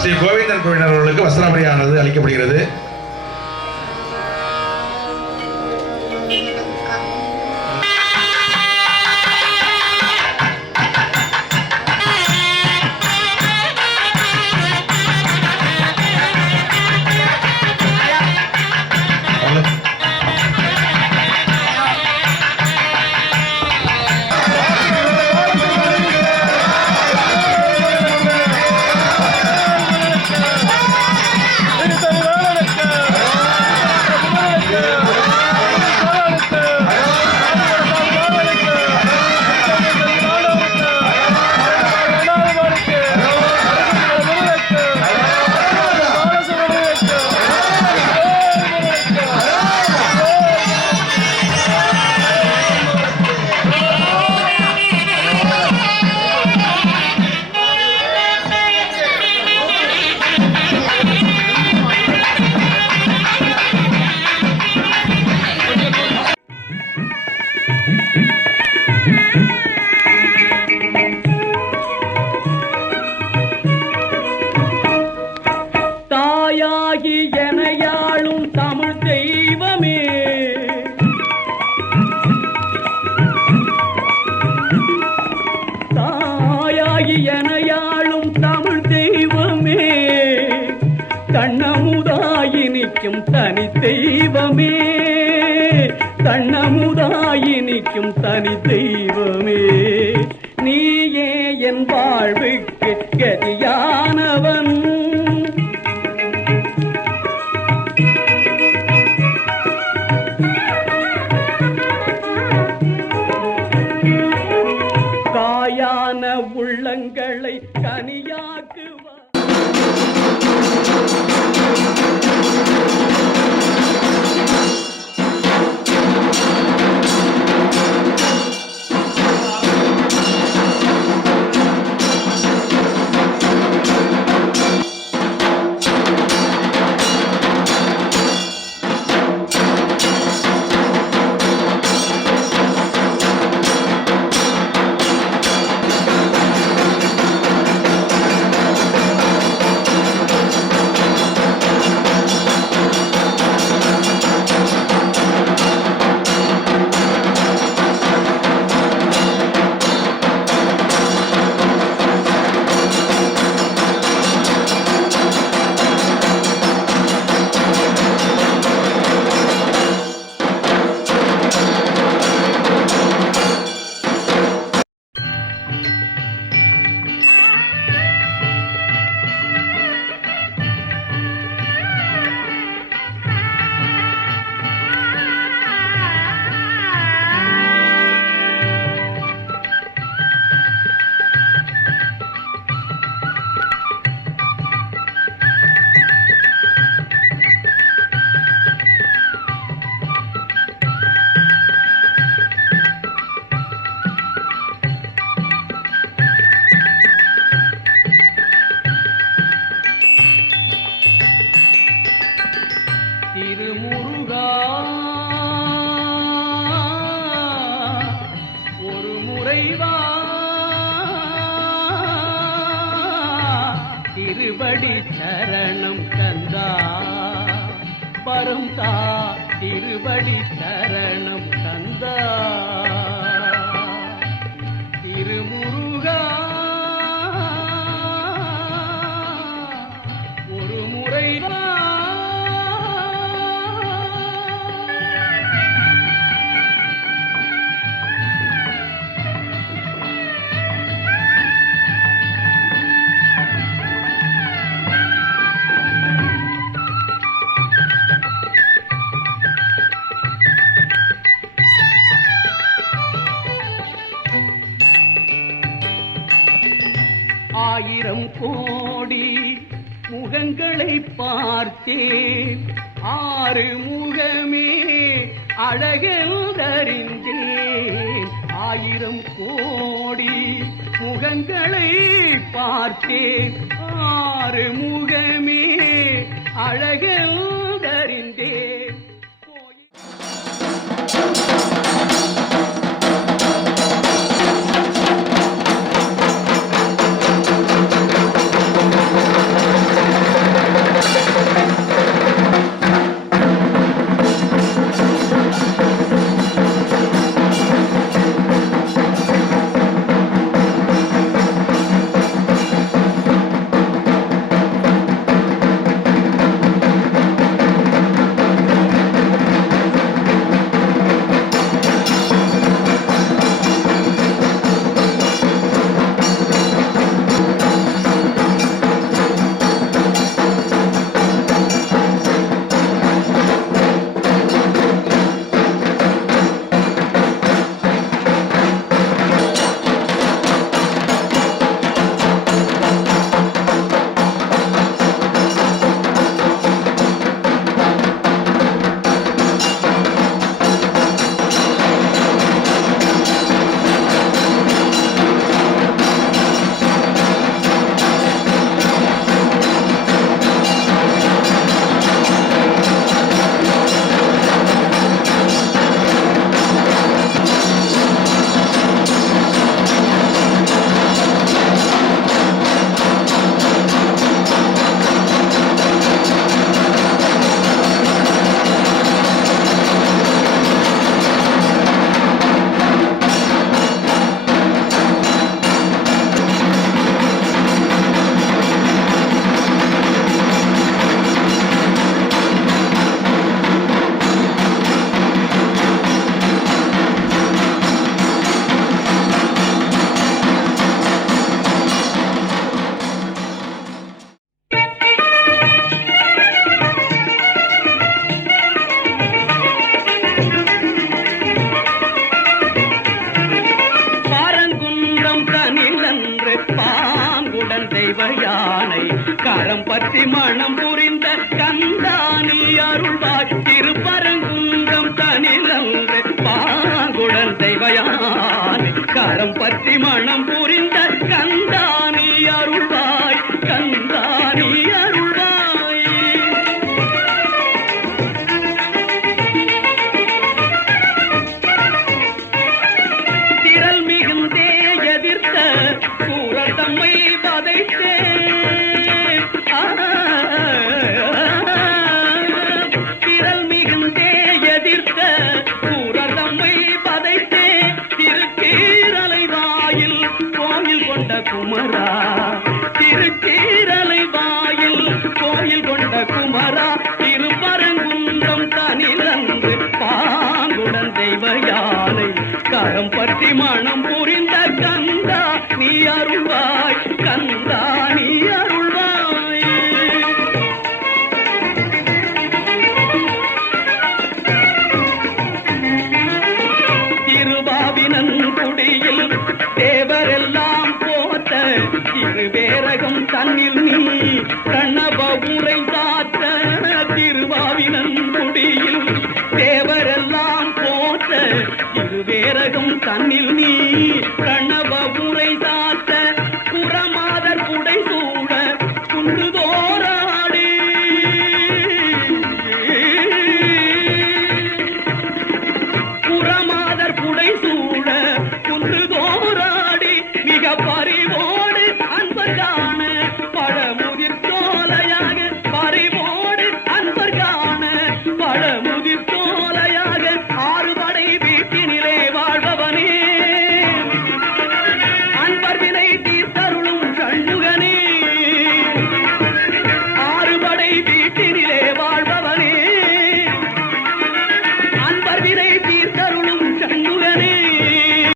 ஸ்ரீ கோவிந்தன் குழுவினர் அவர்களுக்கு வஸ்திராபரியானது அளிக்கப்படுகிறது. தனி தெய்வமே. கண்ணமுதாயி நிற்கும் தனி தெய்வமே. நீயே என் வாழ்வுக்கு கதியானவன். காயான உள்ளங்களை கனியாக்குவ முறைவா? திருபடி சரணம் தந்தா? பரம் தா திருவடி சரணம் தந்தா? பார்த்தேன். ஆறு முகமே அழகென்றறிந்தேன் ஆயிரம் கோடி முகங்களை பார்த்தேன். ஆறு முகமே அழகென்றறிந்தேன் பற்றி மனம் புரிந்த கந்தானி அருள்வாய். திருப்பரங்குன்றம் தனிலன்று பாங்குடன் தெய்வ யானை கரம் பற்றி மனம் திருக்கீரலை வாயில் கோயில் கொண்ட குமரா திருப்பரங்குன்றம் தனிலந்து பாங்குடன் தெய்வ யானை கரம் பட்டி மனம் இருவேரகம் தன்னில் நீ கண்ணப